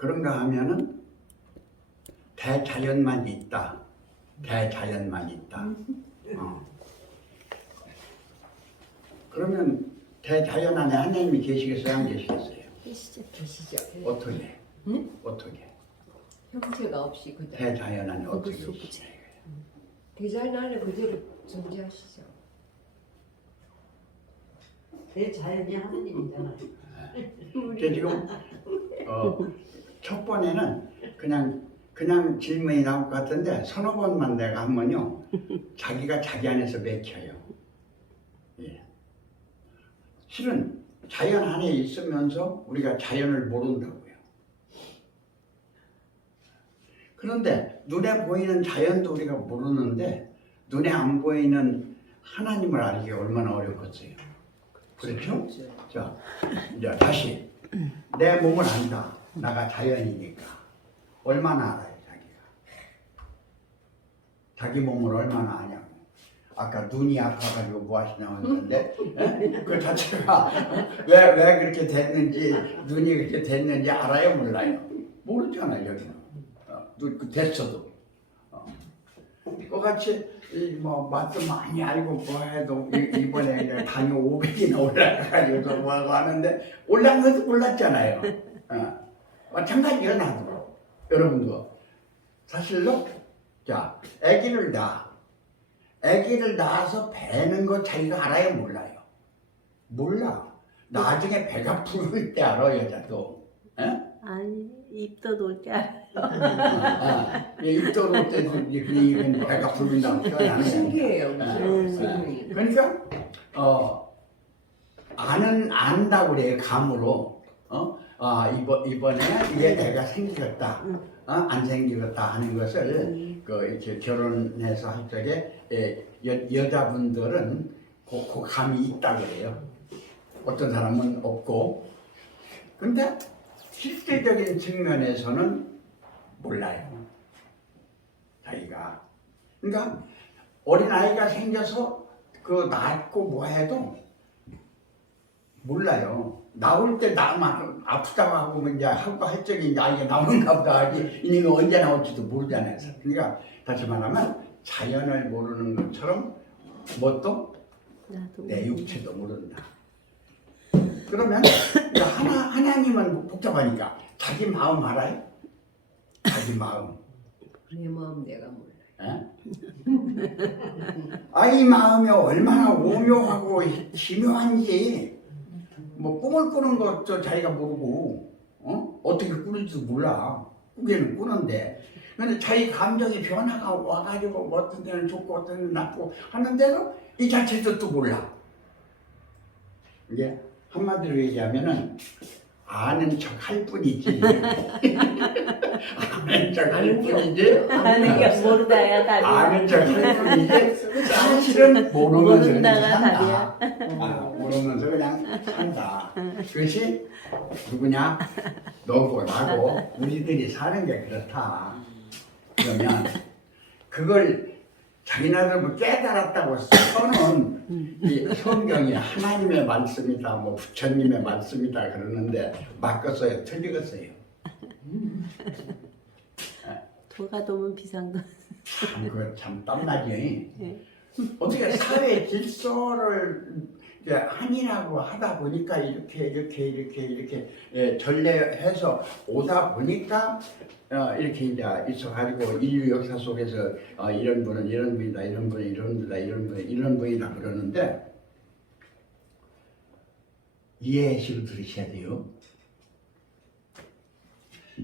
그런가 하면은 대자연만 있다. 대자연만 있다. 그러면 대자연 안에 하나님이 계시겠어요? 안 계시겠어요? 계시죠. 어떻게? 응? 어떻게? 형체가 없이 그대로. 대자연 안에 어떻게 계시죠? 대자연 안에 그대로 존재하시죠. 대자연이 하느님이잖아요. 지금 첫 번에는 그냥 질문이 나올 것 같은데 서너 번만 내가 하면요 자기가 자기 안에서 맥혀요. 예. 실은 자연 안에 있으면서 우리가 자연을 모른다고요. 그런데 눈에 보이는 자연도 우리가 모르는데 눈에 안 보이는 하나님을 알기가 얼마나 어렵겠어요. 그렇죠? 자, 이제 다시 내 몸을 안다. 나가 자연이니까 얼마나 알아요, 자기가? 자기 몸을 얼마나 아냐고. 아까 눈이 아파가지고 뭐 하시냐고 했는데 그 자체가 왜 그렇게 됐는지 눈이 그렇게 됐는지 알아요, 몰라요? 모르잖아요, 여기는. 됐어도. 똑같이 뭐 맛도 많이 알고 뭐 해도 이번에 그냥 당이 500이나 올라가가지고 뭐 하는데 올라간 것도 몰랐잖아요. 마찬가지예요, 나도. 여러분도 사실로 자 아기를 낳아서 배는 거 자기가 알아요, 몰라요? 몰라. 나중에 배가 부를 때 알아, 여자도. 아니, 입도 놓을 때 알아요. 입도 놓을 때도 이게 배가 부른다고 표현하는 신기해요. 그러니까 안다고 그래요, 감으로. 이번에 이게 내가 생기겠다, 안 생기겠다 하는 것을 이렇게 결혼해서 할 적에 여자분들은 그 감이 있다 그래요. 어떤 사람은 없고. 근데 실제적인 측면에서는 몰라요, 자기가. 그러니까 어린아이가 생겨서 그 낳고 뭐 해도 몰라요. 나올 때 나만 아프다고 하고 이제 하고 할 적에 이제 이게 나오는가 보다 하지 이거 언제 나올지도 모르잖아요. 그러니까 다시 말하면 자연을 모르는 것처럼 뭣도 내 육체도 모른다. 그러면 하나님은 복잡하니까 자기 마음 알아요? 자기 마음. 내 마음 내가 몰라요. 이 마음이 얼마나 오묘하고 기묘한지 뭐 꿈을 꾸는 것도 자기가 모르고 어떻게 꾸는지도 몰라. 꾸기는 꾸는데 근데 자기 감정이 변화가 와가지고 뭐 어떤 데는 좋고 어떤 데는 나쁘고 하는데도 이 자체도 또 몰라. 이게 한마디로 얘기하면은 아는 척 할 뿐이지. 아는 척 할 뿐이지. 아는 게 모르다야 답이야. 아는 척 할 뿐이지. 사실은 모르면서 그냥 모른다가 산다. 모르면서 그냥 산다. 그것이 누구냐? 너고 나고 우리들이 사는 게 그렇다. 그러면 그걸 자기네들 깨달았다고 써는 이 성경이 하나님의 말씀이다, 뭐 부처님의 말씀이다 그러는데 바꿨어요, 틀리겠어요. 도가 도면 비상도. 참 땀나지. 네. 어떻게 사회 질서를 이제 한이라고 하다 보니까 이렇게 전래해서 오다 보니까 이렇게 이제 있어가지고 인류 역사 속에서 이런 분은 이런 분이다, 이런 분은 이런 분이다, 이런 분은 이런 분이다 그러는데 이해식을 들으셔야 돼요.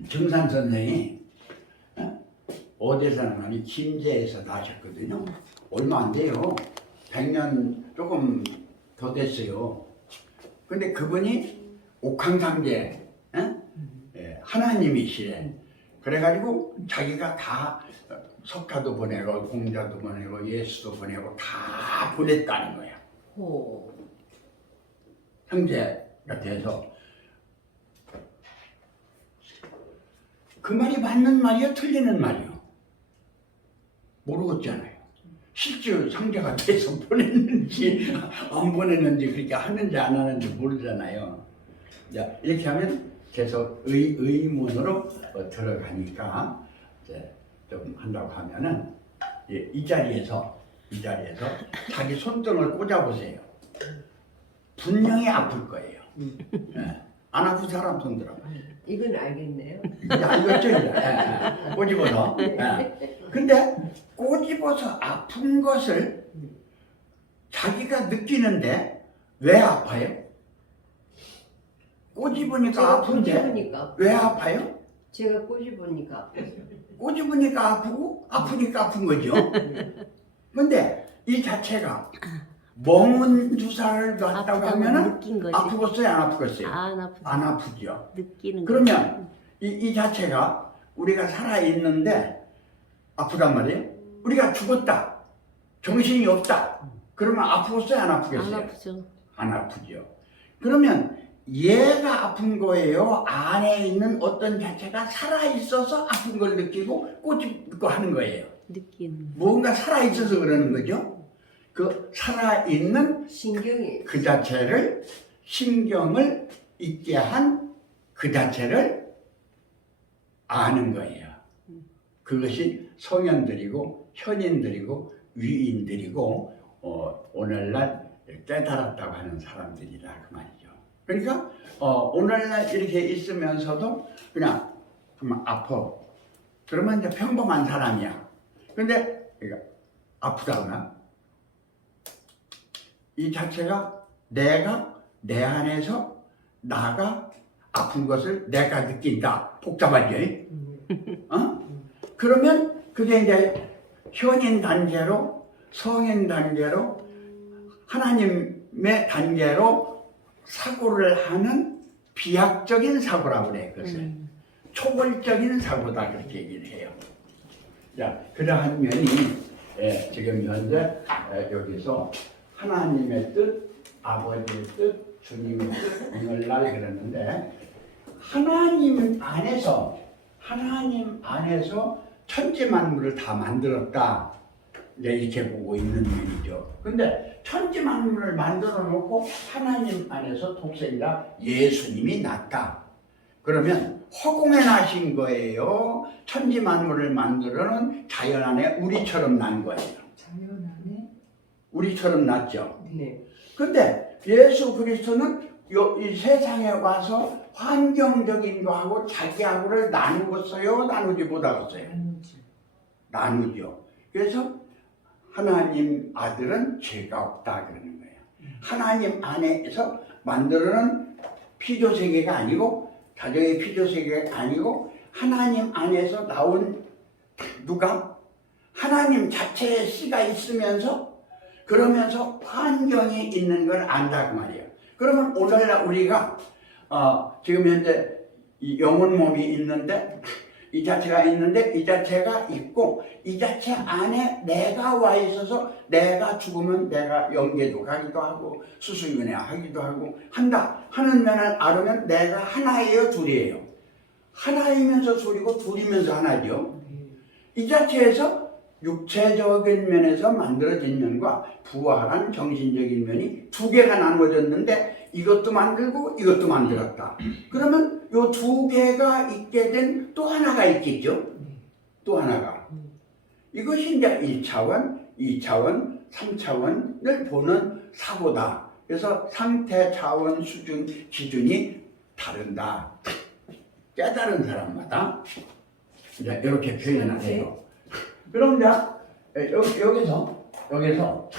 정산 선생이 어디서 나니 김제에서 나셨거든요. 얼마 안 돼요. 100년 조금 더 됐어요. 근데 그분이 옥황상제 하나님이시래. 그래가지고 자기가 다 석가도 보내고 공자도 보내고 예수도 보내고 다 보냈다는 거야. 오. 형제가 돼서. 그 말이 맞는 말이야, 틀리는 말이야? 모르겠잖아요. 실제 상대가 돼서 보냈는지 안 보냈는지 그렇게 하는지 안 하는지 모르잖아요. 자, 이렇게 하면 계속 의문으로 들어가니까 이제 좀 한다고 하면은 이 자리에서 자기 손등을 꽂아보세요. 분명히 아플 거예요. 예. 안 아픈 사람 손 들어. 이건 알겠네요. 알겠죠? 예. 꼬집어서. 예. 근데 꼬집어서 아픈 것을 자기가 느끼는데 왜 아파요? 꼬집으니까 제가 아픈데 꼬집으니까 왜 아파요? 제가 꼬집으니까 아파요. 꼬집으니까 아프고 아프니까 아픈 거죠. 근데 이 자체가 멍은 주사를 놨다고 아프다고 하면은 느낀 거지. 아프겠어요? 안 아프겠어요? 안 아프지. 안 아프죠. 느끼는 거. 그러면 이 자체가 우리가 살아있는데 아프단 말이에요. 우리가 죽었다. 정신이 없다. 그러면 아프겠어요? 안 아프겠어요? 안 아프죠. 안 아프죠. 그러면 얘가 아픈 거예요? 안에 있는 어떤 자체가 살아있어서 아픈 걸 느끼고 꼬집고 하는 거예요. 느끼는. 뭔가 살아있어서 그러는 거죠. 그 살아있는 신경이 그 자체를, 신경을 있게 한 그 자체를 아는 거예요. 그것이 성현들이고 현인들이고 위인들이고 오늘날 깨달았다고 하는 사람들이라 그 말이죠. 그러니까 오늘날 이렇게 있으면서도 그냥 좀 아파. 그러면 이제 평범한 사람이야. 근데 아프다거나 이 자체가 내가 내 안에서 나가 아픈 것을 내가 느낀다. 복잡하죠? 그러면 그게 이제 현인 단계로 성인 단계로 하나님의 단계로 사고를 하는 비약적인 사고라고 그래. 그것을 초월적인 사고다 그렇게 얘기를 해요. 자, 그러한 면이 지금 현재 여기서 하나님의 뜻, 아버지의 뜻, 주님의 뜻 오늘날 그랬는데 하나님 안에서 천지 만물을 다 만들었다. 이제 이렇게 보고 있는 면이죠. 근데 천지 만물을 만들어 놓고 하나님 안에서 독생자 예수님이 났다. 그러면 허공에 나신 거예요? 천지 만물을 만들어 놓은 자연 안에 우리처럼 난 거예요. 자연 안에? 우리처럼 났죠. 네. 근데 예수 그리스도는 이 세상에 와서 환경적인 거하고 자기하고를 나누었어요? 나누지 못하겠어요? 나누죠. 그래서 하나님 아들은 죄가 없다 그러는 거예요. 하나님 안에서 만들어낸 피조세계가 아니고 가정의 피조세계가 아니고 하나님 안에서 나온 누가? 하나님 자체의 씨가 있으면서 그러면서 환경이 있는 걸 안다 그 말이에요. 그러면 오늘날 우리가 지금 현재 이 영혼 몸이 있는데 이 자체가 있는데 이 자체가 있고 이 자체 안에 내가 와 있어서 내가 죽으면 내가 영계도 가기도 하고 수수윤회 하기도 하고 한다 하는 면을 알으면 내가 하나예요 둘이에요? 하나이면서 둘이고 둘이면서 하나죠. 이 자체에서 육체적인 면에서 만들어진 면과 부활한 정신적인 면이 두 개가 나누어졌는데 이것도 만들고 이것도 만들었다. 그러면 이 두 개가 있게 된 또 하나가 있겠죠? 또 하나가. 이것이 이제 1차원, 2차원, 3차원을 보는 사고다. 그래서 상태, 차원, 수준, 기준이 다른다. 깨달은 사람마다 이제 이렇게 표현을 해요. 그럼 이제 여기서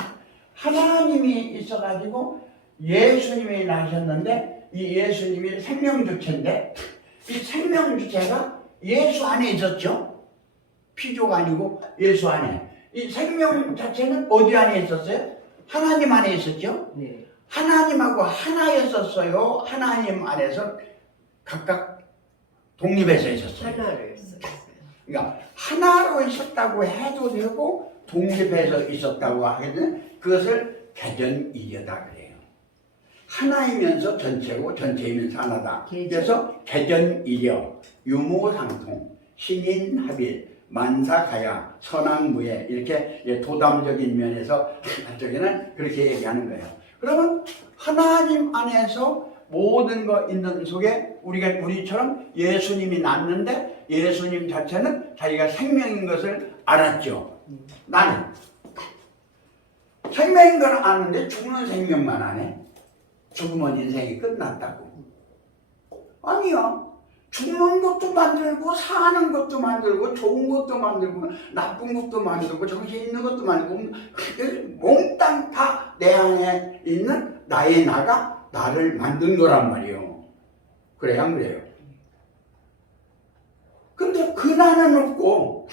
하나님이 있어가지고 예수님이 나셨는데 이 예수님이 생명주체인데 이 생명주체가 예수 안에 있었죠. 피조가 아니고 예수 안에. 이 생명 자체는 어디 안에 있었어요? 하나님 안에 있었죠. 네. 하나님하고 하나였었어요. 하나님 안에서 각각 독립해서 있었어요. 하나를 썼어요. 그러니까 하나로 있었다고 해도 되고 독립해서 있었다고 하겠는 그것을 개전이려다 그래요. 하나이면서 전체고 전체이면서 하나다. 그래서 개전이려, 유무상통, 신인합일, 만사가야, 선악무예 이렇게 도담적인 면에서 한쪽에는 그렇게 얘기하는 거예요. 그러면 하나님 안에서 모든 거 있는 속에 우리처럼 예수님이 낳는데 예수님 자체는 자기가 생명인 것을 알았죠. 나는 생명인 걸 아는데 죽는 생명만 안 해. 죽으면 인생이 끝났다고. 아니야. 죽는 것도 만들고 사는 것도 만들고 좋은 것도 만들고 나쁜 것도 만들고 정신 있는 것도 만들고 몽땅 다 내 안에 있는 나의 나가 나를 만든 거란 말이에요. 그래요 안 그래요? 근데 그 나는 없고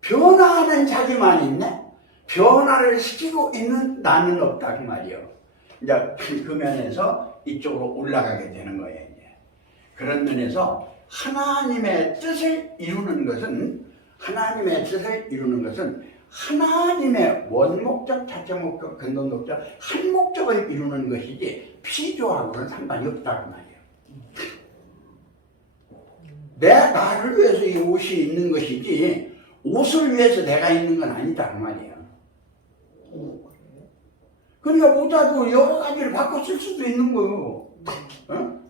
변화하는 자기만 있네. 변화를 시키고 있는 나는 없다 그 말이에요. 이제 그 면에서 이쪽으로 올라가게 되는 거예요. 이제. 그런 면에서 하나님의 뜻을 이루는 것은 하나님의 원목적, 자체목적, 근본목적 한 목적을 이루는 것이지 피조하고는 상관이 없다고 말이에요. 나를 위해서 이 옷이 있는 것이지 옷을 위해서 내가 있는 건 아니다 그 말이에요. 그러니까 모자도 여러 가지를 바꿔 쓸 수도 있는 거예요. 어?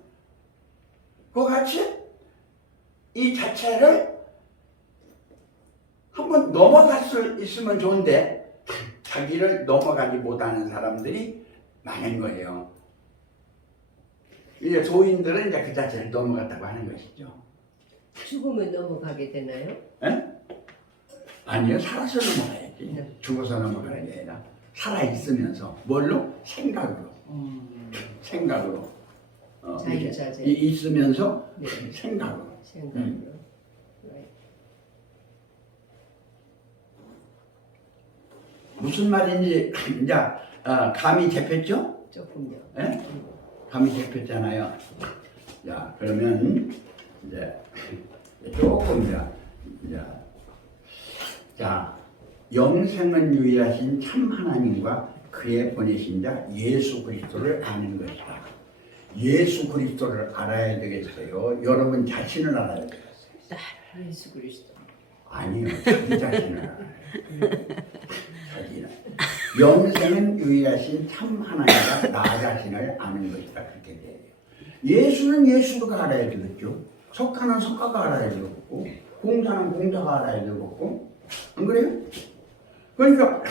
그와 같이 이 자체를 한번 넘어갈 수 있으면 좋은데 자기를 넘어가지 못하는 사람들이 많은 거예요. 이제 소인들은 이제 그 자체를 넘어갔다고 하는 것이죠. 죽으면 넘어가게 되나요? 에? 아니요, 살아서 넘어가야지. 죽어서 넘어가는 게 아니라 살아있으면서 뭘로? 생각으로. 생각으로. 자유자재. 있으면서 네. 생각으로. 생각으로. 네. 무슨 말인지 이제 감이 잡혔죠? 조금요. 예? 감이 잡혔잖아요. 자, 그러면 이제 조금 이제 자, 영생은 유일하신 참 하나님과 그의 보내신 자 예수 그리스도를 아는 것이다. 예수 그리스도를 알아야 되겠어요. 여러분 자신을 알아야 되겠어요. 예수 그리스도. 아니요, 자기 자신을 알아요. 자기는. 영생은 유일하신 참 하나님과 나 자신을 아는 것이다. 그렇게 돼요. 예수는 예수가 알아야 되겠죠. 석가는 석가가 알아야 되겠고, 공자는 공자가 알아야 되겠고, 안 그래요? 그러니까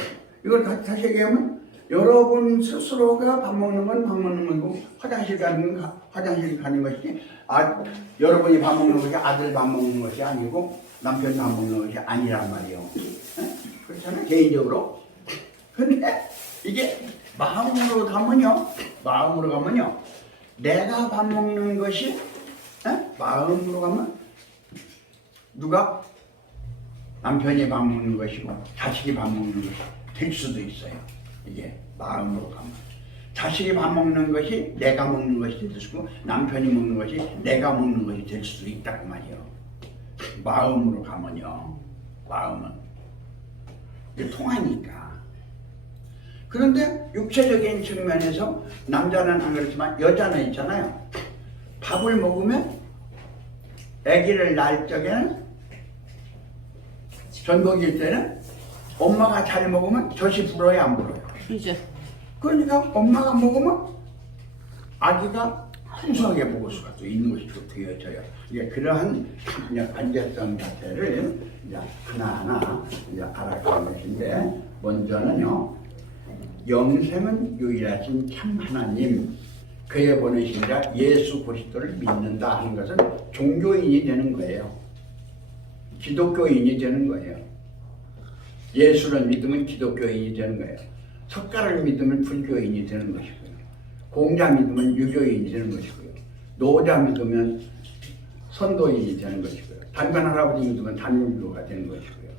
이걸 다시 얘기하면 여러분 스스로가 밥 먹는 건 밥 먹는 거고 화장실 가는 건 화장실 가는 것이지 여러분이 밥 먹는 것이 아들 밥 먹는 것이 아니고 남편 밥 먹는 것이 아니란 말이에요. 그렇잖아요. 개인적으로. 그런데 이게 마음으로 가면요 내가 밥 먹는 것이 마음으로 가면 누가 남편이 밥 먹는 것이고 자식이 밥 먹는 것이 될 수도 있어요. 이게 마음으로 가면 자식이 밥 먹는 것이 내가 먹는 것이 될 수도 있고 남편이 먹는 것이 내가 먹는 것이 될 수도 있다고 말이에요. 마음으로 가면요. 마음은 이게 통하니까. 그런데 육체적인 측면에서 남자는 안 그렇지만 여자는 있잖아요. 밥을 먹으면 아기를 낳을 적에는 전복일 때는 엄마가 잘 먹으면 젖이 불어요 안 불어요? 그죠. 그러니까 엄마가 먹으면 아기가 풍성하게 먹을 수가 또 있는 것이 또 되어져요. 이제 그러한 관계성 자체를 이제 하나하나 이제 알아가는 것인데 먼저는요 영생은 유일하신 참 하나님 그의 보내신 자 예수 그리스도를 믿는다 하는 것은 종교인이 되는 거예요. 기독교인이 되는 거예요. 예수를 믿으면 기독교인이 되는 거예요. 석가를 믿으면 불교인이 되는 것이고요. 공자 믿으면 유교인이 되는 것이고요. 노자 믿으면 선도인이 되는 것이고요. 단관 할아버지 믿으면 단유교가 되는 것이고요.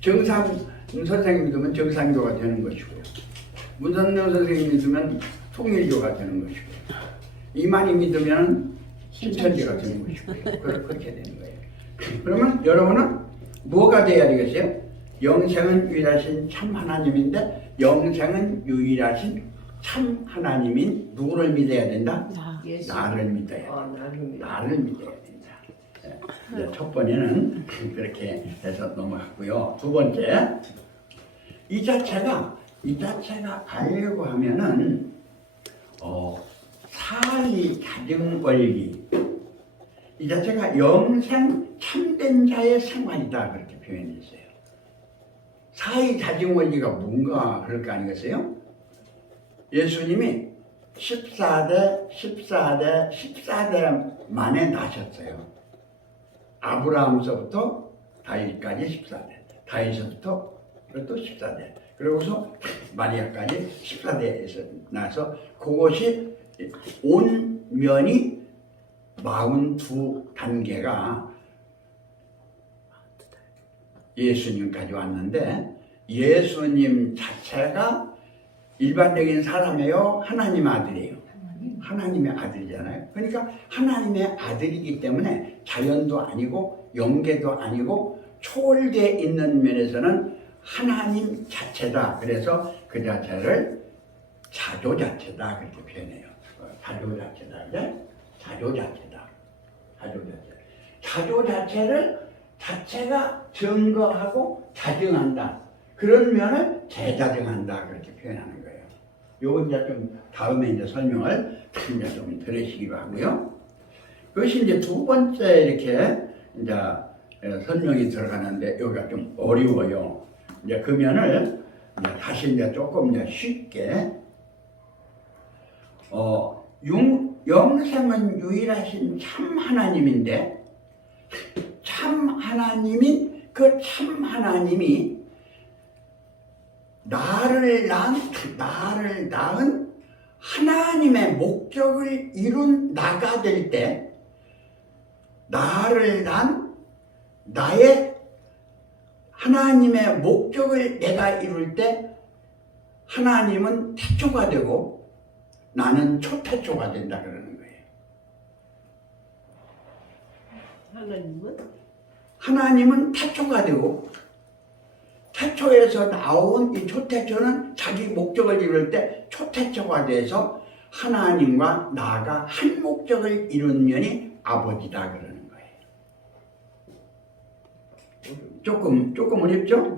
정상 선생님 믿으면 정상교가 되는 것이고요. 문선명 선생님 믿으면 통일교가 되는 것이고요. 이만희 믿으면 신천지가 되는 것이고요. 그렇게 되는 거예요. 그러면 여러분은 뭐가 돼야 되겠어요? 영생은 유일하신 참 하나님인데 영생은 유일하신 참 하나님인 누구를 믿어야 된다? 예수. 나를 믿어야 된다. 나를 믿어야 된다. 이제 첫 번째는 그렇게 해서 넘어갔고요. 두 번째, 이 자체가 알려고 하면은 사리 자증 원리 이 자체가 영생 참된 자의 생활이다 그렇게 표현했어요. 사리 자증 원리가 뭔가 그럴 거 아니겠어요? 예수님이 14대 만에 나셨어요. 아브라함서부터 다윗까지 14대, 다윗서부터 또 14대, 그러고서 마리아까지 14대에서 나서 그것이 온 면이 42단계가 예수님까지 왔는데 예수님 자체가 일반적인 사람이에요? 하나님의 아들이에요? 하나님의 아들이잖아요. 그러니까 하나님의 아들이기 때문에 자연도 아니고 영계도 아니고 초월되어 있는 면에서는 하나님 자체다. 그래서 그 자체를 자조 자체다 그렇게 표현해요. 자조 자체다. 그래? 자조 자체다. 자조 자체. 자조 자체를 자체가 증거하고 자증한다. 그런 면을 재자증한다 그렇게 표현하는 거예요. 요건 이제 좀 다음에 이제 설명을 이제 좀 들으시기로 하고요. 그것이 이제 두 번째 이렇게 이제 설명이 들어가는데 여기가 좀 어려워요. 이제 그 면을 이제 다시 이제 조금 이제 쉽게 영생은 유일하신 참 하나님인데 참 하나님인 그 참 하나님이 나를 낳은 하나님의 목적을 이룬 나가 될 때 나를 낳은 나의 하나님의 목적을 내가 이룰 때 하나님은 태초가 되고 나는 초태초가 된다 그러는 거예요. 하나님은 태초가 되고 태초에서 나온 이 초태초는 자기 목적을 이룰 때 초태초가 돼서 하나님과 나가 한 목적을 이룬 면이 아버지다 그러는 거예요. 조금 어렵죠?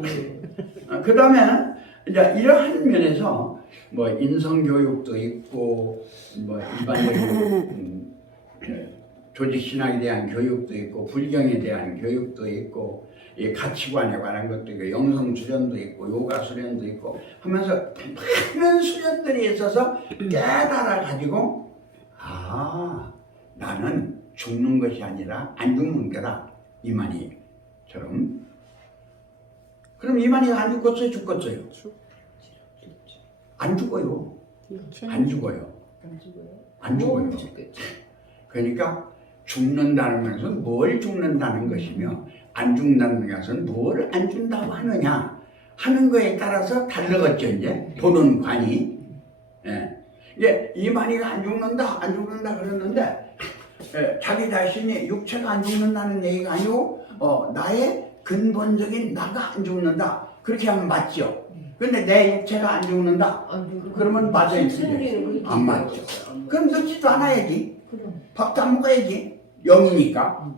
그 다음에 이제 이러한 면에서 뭐 인성교육도 있고 뭐 일반적인 조직 신학에 대한 교육도 있고 불경에 대한 교육도 있고 가치관에 관한 것도 있고 영성 수련도 있고 요가 수련도 있고 하면서 많은 수련들이 있어서 깨달아 가지고 나는 죽는 것이 아니라 안 죽는 거다 이만희처럼. 그럼 이만희가 안 죽었어요? 죽었어요? 안 죽어요. 안 죽어요. 안 죽어요. 그러니까 죽는다는 것은 뭘 죽는다는 것이며 안 죽는다는 것은 뭘 안 준다고 하느냐 하는 거에 따라서 다르겠죠. 이제 보는 관이. 이제 이만희가 안 죽는다 그러는데 자기 자신이 육체가 안 죽는다는 얘기가 아니고 나의 근본적인 나가 안 죽는다 그렇게 하면 맞죠. 근데 내 육체가 안 죽는다 그러면 맞아요? 안 맞죠. 그럼 늙지도 않아야지. 밥도 안 먹어야지. 영이니까.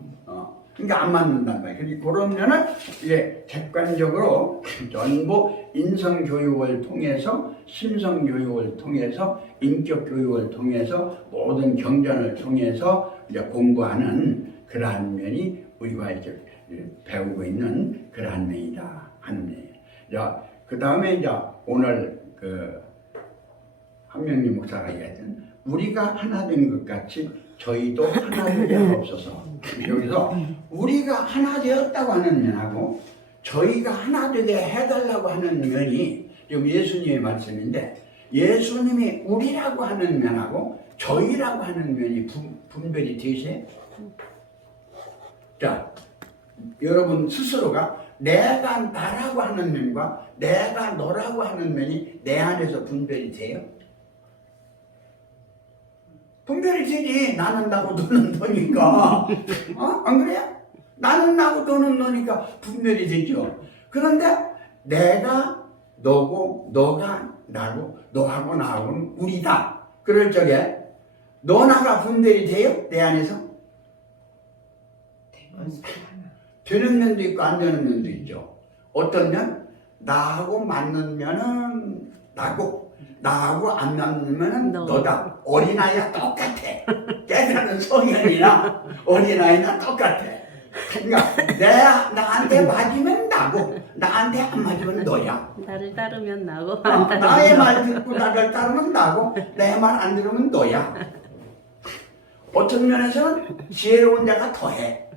그러니까 안 맞는단 말이에요. 그러면은 이제 객관적으로 전부 인성 교육을 통해서, 심성 교육을 통해서, 인격 교육을 통해서, 모든 경전을 통해서 이제 공부하는 그러한 면이 우리가 이제 배우고 있는 그러한 면이다 하는 면이에요. 그 다음에 이제 오늘 그 한명림 목사가 얘기했던 우리가 하나 된 것 같이 저희도 하나 되게 없어서 여기서 우리가 하나 되었다고 하는 면하고 저희가 하나 되게 해달라고 하는 면이 지금 예수님의 말씀인데 예수님이 우리라고 하는 면하고 저희라고 하는 면이 분별이 되세요? 자, 여러분 스스로가 내가 나라고 하는 면과 내가 너라고 하는 면이 내 안에서 분별이 돼요? 분별이 되지. 나는 나고 너는 너니까. 안 그래요? 나는 나고 너는 너니까 분별이 되죠. 그런데 내가 너고 너가 나고 너하고 나하고는 우리다. 그럴 적에 너 나가 분별이 돼요? 내 안에서? 되는 면도 있고 안 되는 면도 있죠. 어떤 면? 나하고 맞는 면은 나고 나하고 안 맞으면 너. 너다. 어린아이와 똑같아. 깨달은 성현이나 어린아이나 똑같아. 그러니까 나한테 맞으면 나고 나한테 안 맞으면 너야. 나를 따르면 나고 안 따르면 나의 너. 말 듣고 나를 따르면 나고 내 말 안 들으면 너야. 어떤 면에서는 지혜로운 자가 더해.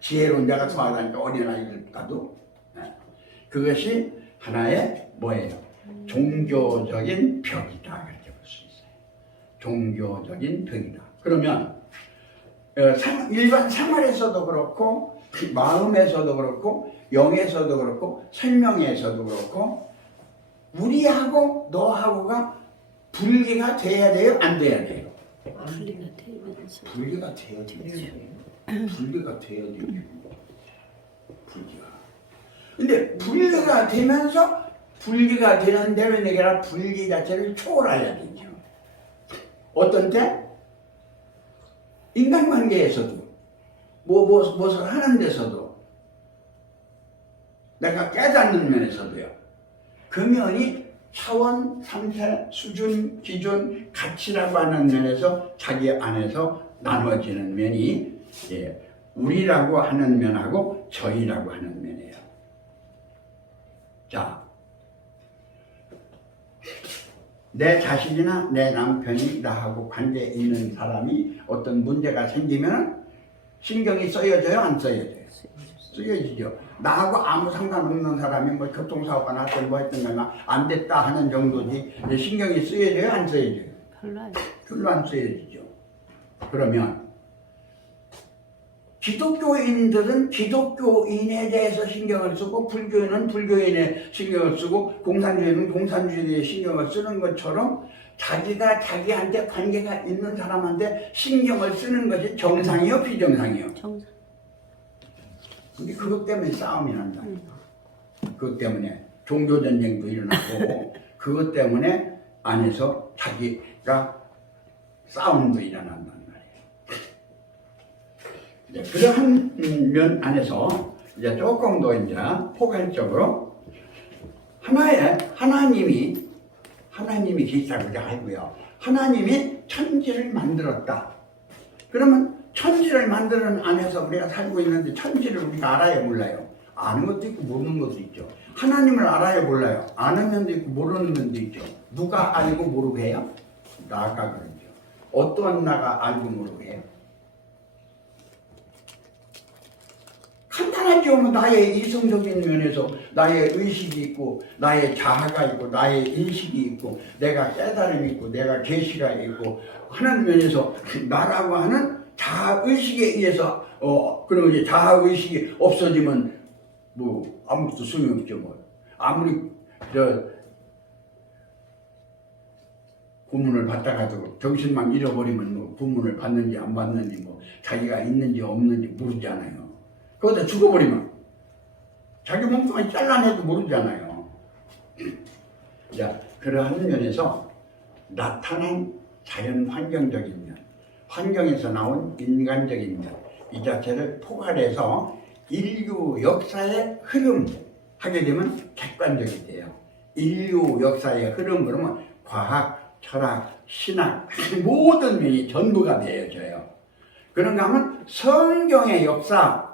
지혜로운 자가 더하다니까 어린아이들과도 그것이 하나의 뭐예요? 종교적인 벽이다 그렇게 볼 수 있어요. 종교적인 벽이다. 그러면 일반 생활에서도 그렇고 마음에서도 그렇고 영에서도 그렇고 생명에서도 그렇고 우리하고 너하고가 분리가 돼야 돼요? 안 돼야 돼요? 분리가 되면서 분리가 돼야 돼요. 분리가 돼야 돼요. 분리가. 근데 분리가 되면서 분리가 되는 대로 내가 분리 자체를 초월해야 되죠. 어떤 때? 인간관계에서도 무엇을 하는 데서도 내가 깨닫는 면에서도요. 그 면이 차원, 상태, 수준, 기준, 가치라고 하는 면에서 자기 안에서 나눠지는 면이 우리라고 하는 면하고 저희라고 하는 면이에요. 자, 내 자식이나 내 남편이 나하고 관계에 있는 사람이 어떤 문제가 생기면 신경이 써여져요? 안 써여져요? 쓰여지죠. 나하고 아무 상관없는 사람이 뭐 교통사고가 났든 뭐 했든 안 됐다 하는 정도지 신경이 쓰여져요? 안 쓰여져요? 별로 안 쓰여지죠. 그러면 기독교인들은 기독교인에 대해서 신경을 쓰고 불교인은 불교인에 신경을 쓰고 공산주의는 공산주의에 신경을 쓰는 것처럼 자기가 자기한테 관계가 있는 사람한테 신경을 쓰는 것이 정상이요? 비정상이요? 정상. 근데 그것 때문에 싸움이 난다. 그것 때문에 종교전쟁도 일어나고 그것 때문에 안에서 자기가 싸움도 일어난단 말이에요. 이제 그러한 면 안에서 이제 조금 더 이제 포괄적으로 하나님이 계시다고 알고요. 하나님이 천지를 만들었다. 그러면 천지를 만드는 안에서 우리가 살고 있는데 천지를 우리가 알아야 몰라요. 아는 것도 있고 모르는 것도 있죠. 하나님을 알아야 몰라요. 아는 면도 있고 모르는 면도 있죠. 누가 알고 모르고 해요? 나가 그러죠. 어떠한 나가 알고 모르고 해요? 간단하죠. 나의 이성적인 면에서 나의 의식이 있고 나의 자아가 있고 나의 인식이 있고 내가 깨달음이 있고 내가 계시가 있고 하는 면에서 나라고 하는 자아의식에 의해서 그런 거지. 자아의식이 없어지면 뭐 아무것도 소용없죠. 뭐 아무리 구문을 받다가도 정신만 잃어버리면 뭐 구문을 받는지 안 받는지 뭐 자기가 있는지 없는지 모르잖아요. 그거다 죽어버리면 자기 몸통을 잘라내도 모르잖아요. 자, 그러한 면에서 나타난 자연 환경적인 면, 환경에서 나온 인간적인 면, 이 자체를 포괄해서 인류 역사의 흐름 하게 되면 객관적이 돼요. 인류 역사의 흐름 그러면 과학, 철학, 신학 모든 면이 전부가 되어져요. 그런가 하면 성경의 역사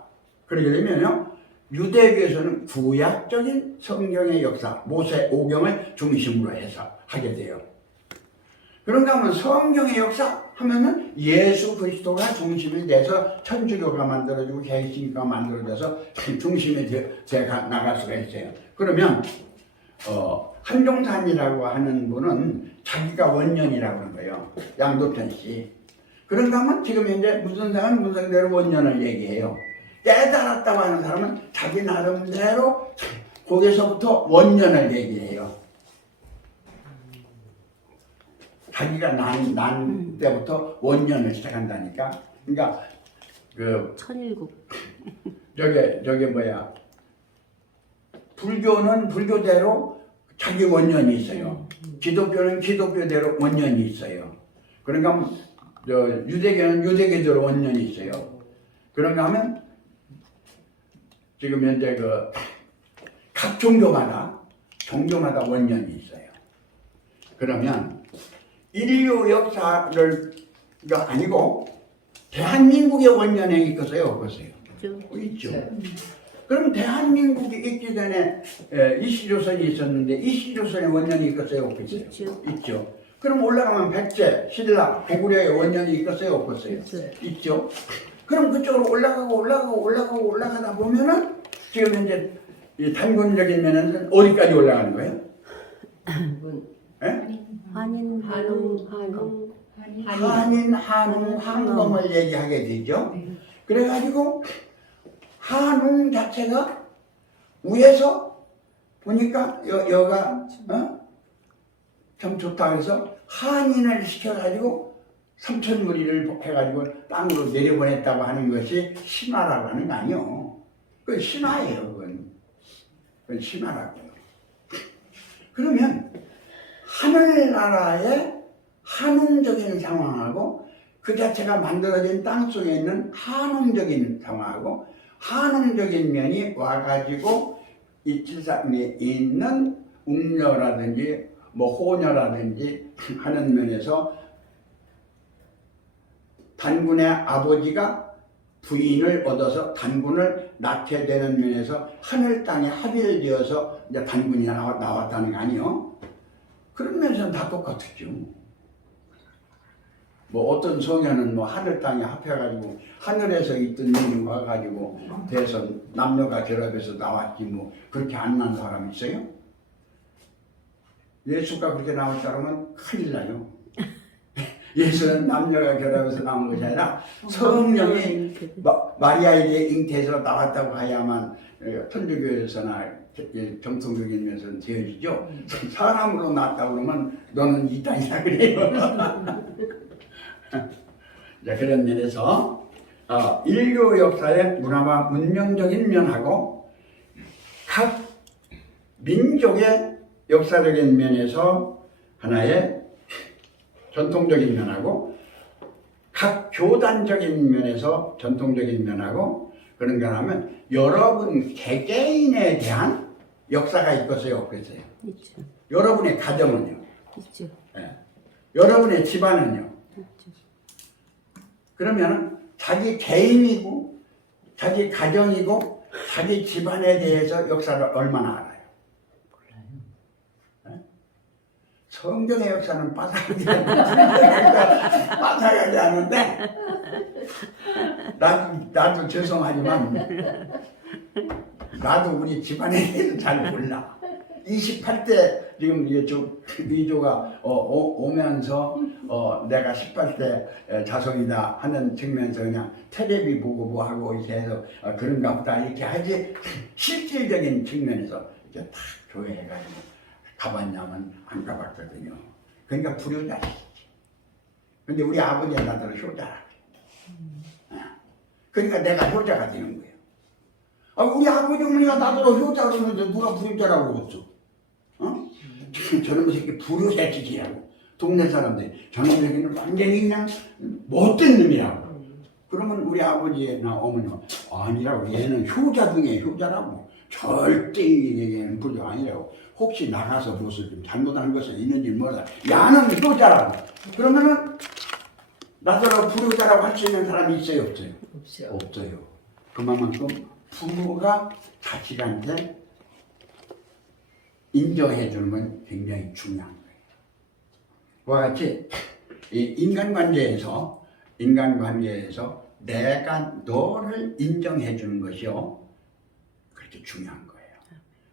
그러게 되면요, 유대교에서는 구약적인 성경의 역사, 모세 오경을 중심으로 해서 하게 돼요. 그런가 하면 성경의 역사 하면은 예수 그리스도가 중심이 돼서 천주교가 만들어지고 개신교가 만들어져서 중심이 돼 나갈 수가 있어요. 그러면 한종산이라고 하는 분은 자기가 원년이라고 하는 거예요. 양도편 씨. 그런가 하면 지금 현재 무슨 사람은 무슨대로 원년을 얘기해요. 깨달았다고 하는 사람은 자기 나름대로 거기서부터 원년을 얘기해요. 자기가 난 때부터 원년을 시작한다니까. 그러니까 천일국. 저게 뭐야? 불교는 불교대로 자기 원년이 있어요. 기독교는 기독교대로 원년이 있어요. 그러니까 유대교는 유대교대로 원년이 있어요. 그런가 하면 지금 현재 각 종교마다 원년이 있어요. 그러면 인류 역사를 가 아니고 대한민국의 원년에 있겠어요, 없겠어요? 있죠. 있죠. 네. 그럼 대한민국이 있기 전에 이시조선이 있었는데 이시조선의 원년이 있겠어요, 없겠어요? 있죠. 있죠. 그럼 올라가면 백제, 신라, 고구려의 원년이 있겠어요, 없겠어요? 있죠. 있죠. 그럼 그쪽으로 올라가다 보면은 지금 현재 이 단군적인 면에는 어디까지 올라가는 거예요? 예? 한인, 한웅, 한웅. 한인, 한웅, 한검을 얘기하게 되죠. 그래가지고 한웅 자체가 위에서 보니까 여가 참 좋다 그래서 한인을 시켜가지고 삼천무리를 해가지고 땅으로 내려보냈다고 하는 것이 신화라고 하는 거 아니요. 그건 신화예요. 그건 신화라고요. 그러면 하늘나라의 한웅적인 상황하고 그 자체가 만들어진 땅 속에 있는 한웅적인 상황하고 한웅적인 면이 와가지고 이 지상에 있는 웅녀라든지 뭐 호녀라든지 하는 면에서 단군의 아버지가 부인을 얻어서 단군을 낳게 되는 면에서 하늘 땅에 합의를 지어서 이제 단군이 나왔다는 거 아니요? 그런 면에서는 다 똑같았죠. 뭐 어떤 소녀는 뭐 하늘 땅에 합해가지고 하늘에서 있던 일이 와가지고 돼서 남녀가 결합해서 나왔지 뭐 그렇게 안 난 사람 있어요? 예수가 그렇게 나올 사람은 큰일 나요. 예수는 남녀가 결합해서 나온 것이 아니라 성령이 마리아에게 잉태해서 나왔다고 해야만 천주교에서나 정통적인 면에서는 되어지죠. 사람으로 낳았다고 그러면 너는 이단이라 그래요. 자, 그런 면에서 인류 역사의 문화와 문명적인 면하고 각 민족의 역사적인 면에서 하나의 전통적인 면하고 각 교단적인 면에서 전통적인 면하고 그런가 하면 여러분 개개인에 대한 역사가 있겠어요, 없겠어요? 있죠. 여러분의 가정은요? 있죠. 예. 여러분의 집안은요? 있죠. 그러면 자기 개인이고 자기 가정이고 자기 집안에 대해서 역사를 얼마나 알아요? 몰라요. 성경의 역사는 빠삭하지 않은데 나도 죄송하지만 나도 우리 집안에 대해서 잘 몰라. 28대 지금 위조가 오면서 내가 18대 자손이다 하는 측면에서 그냥 텔레비 보고 뭐 하고 이렇게 해서 그런가 보다 이렇게 하지 실질적인 측면에서 이렇게 딱 교회해가지고 가봤냐면 안 가봤거든요. 그러니까 불효자시지. 근데 우리 아버지가 나더러 효자라 그래. 그러니까 내가 효자가 되는 거예요. 우리 아버지 어머니가 나더러 효자 그러는데 누가 불효자라고 그랬어? 저놈 새끼 불효자지지라고 동네 사람들이 저놈 새끼는 완전히 그냥 못된 놈이라고. 그러면 우리 아버지나 어머니가 아니라고 얘는 효자 중에 효자라고 절대 얘기는 불효 아니라고. 혹시 나가서 무슨 좀 잘못한 것은 있는지 몰라. 야는 효자라고. 그러면은 나더러 불효자라고 할 수 있는 사람이 있어요, 없어요? 없죠. 없어요. 그만큼 부모가 자식한테 인정해 주는 건 굉장히 중요한 거예요. 그와 같이 이 인간관계에서 내가 너를 인정해 주는 것이요 그렇게 중요한 거예요.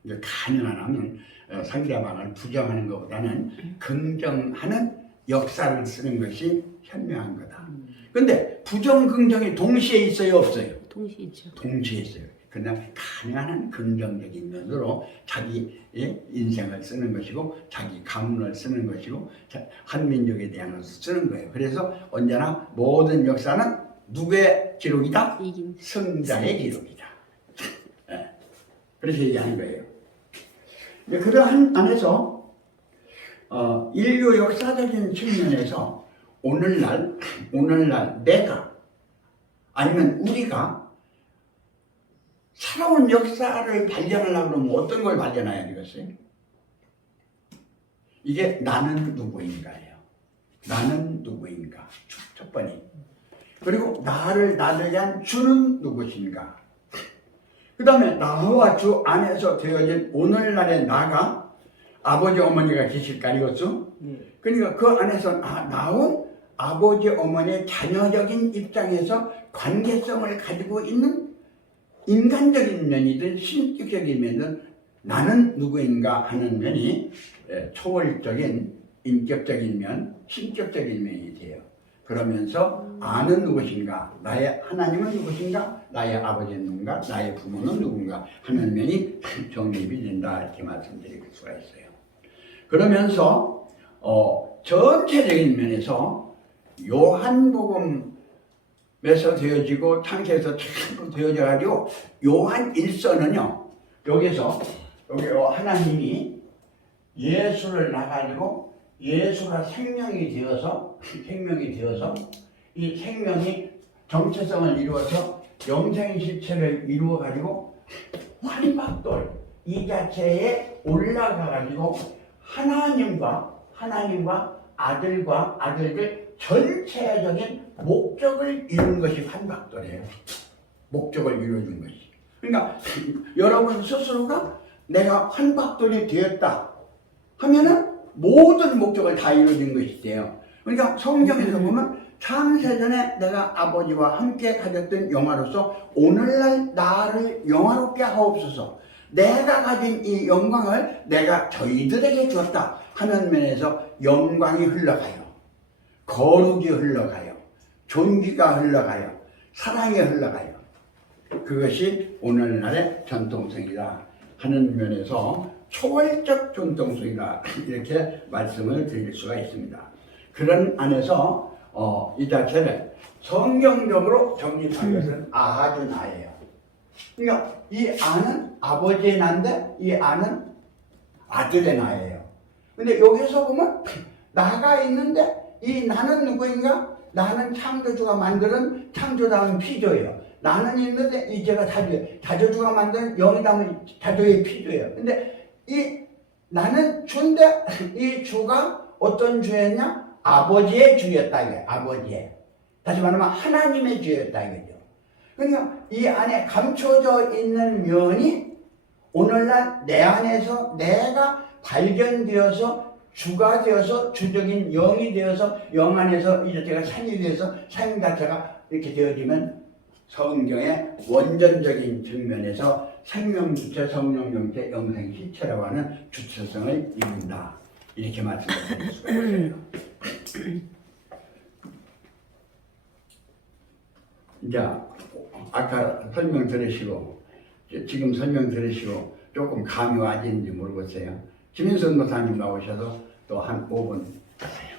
이제 간을 안 하면 상대방을 부정하는 것보다는 긍정하는 역사를 쓰는 것이 현명한 거다. 근데 부정, 긍정이 동시에 있어요, 없어요? 동시에 있죠. 동시에 있어요. 그러나 가능한 한 긍정적인 면으로 자기의 인생을 쓰는 것이고 자기 가문을 쓰는 것이고 한민족에 대한 것을 쓰는 거예요. 그래서 언제나 모든 역사는 누구의 기록이다? 이긴 승자의 기록이다. 네. 그래서 얘기하는 거예요. 그러한 안에서 인류 역사적인 측면에서 오늘날 내가 아니면 우리가 새로운 역사를 발견하려고 그러면 어떤 걸 발견해야 되겠어요? 이게 나는 누구인가예요. 나는 누구인가. 첫 번이. 그리고 나를 위한 주는 누구신가. 그 다음에 나와 주 안에서 되어진 오늘날의 나가 아버지 어머니가 계실 거 아니겠어? 그러니까 그 안에서 나온 아버지 어머니의 자녀적인 입장에서 관계성을 가지고 있는 인간적인 면이든 신격적인 면이든 나는 누구인가 하는 면이 초월적인 인격적인 면, 신격적인 면이 돼요. 그러면서 아는 누구신가, 나의 하나님은 누구신가, 나의 아버지는 누군가, 나의 부모는 누군가 하는 면이 정립이 된다 이렇게 말씀드릴 수가 있어요. 그러면서 전체적인 면에서 요한복음에서 되어지고 창세에서 참 되어져 가지고 요한 1서는요 여기서 여기 하나님이 예수를 낳아가지고 예수가 생명이 되어서 이 생명이 정체성을 이루어서 영생실체를 이루어가지고 환박돌 이 자체에 올라가가지고 하나님과 아들들 전체적인 목적을 이룬 것이 환박돌이에요. 목적을 이루어준 것이. 그러니까 여러분 스스로가 내가 환박돌이 되었다 하면은 모든 목적을 다 이루어진 것이 돼요. 그러니까 성경에서 보면 창세전에 내가 아버지와 함께 가졌던 영화로서 오늘날 나를 영화롭게 하옵소서. 내가 가진 이 영광을 내가 저희들에게 주었다 하는 면에서 영광이 흘러가요. 거룩이 흘러가요. 존귀가 흘러가요. 사랑이 흘러가요. 그것이 오늘날의 전통성이다 하는 면에서 초월적 전통성이다 이렇게 말씀을 드릴 수가 있습니다. 그런 안에서 이 자체를 성경적으로 정립한 것은 아주 나예요. 그러니까 이 아는 아버지의 나인데 이 아는 아들의 나예요. 근데 여기서 보면 나가 있는데 이 나는 누구인가? 나는 창조주가 만드는 창조다운 피조예요. 나는 있는데 이 제가 자조주가 만든 영이 담은 자조의 피조예요. 근데 이 나는 주인데 이 주가 어떤 주였냐? 아버지의 주였다 이게 아버지의. 다시 말하면 하나님의 주였다 이거죠. 그러니까 이 안에 감춰져 있는 면이 오늘날 내 안에서 내가 발견되어서 주가 되어서 주적인 영이 되어서 영 안에서 이제가 산이 되어서 산 자체가 이렇게 되어지면 성경의 원전적인 측면에서 생명주체, 성령정체, 영생실체라고 하는 주체성을 이룬다. 이렇게 말씀드릴 수가 있어요. 이제 아까 설명 들으시고 지금 설명 들으시고 조금 감이 와지는지 모르겠어요. 김인선 목사님 나오셔서 또 한 5분 하세요.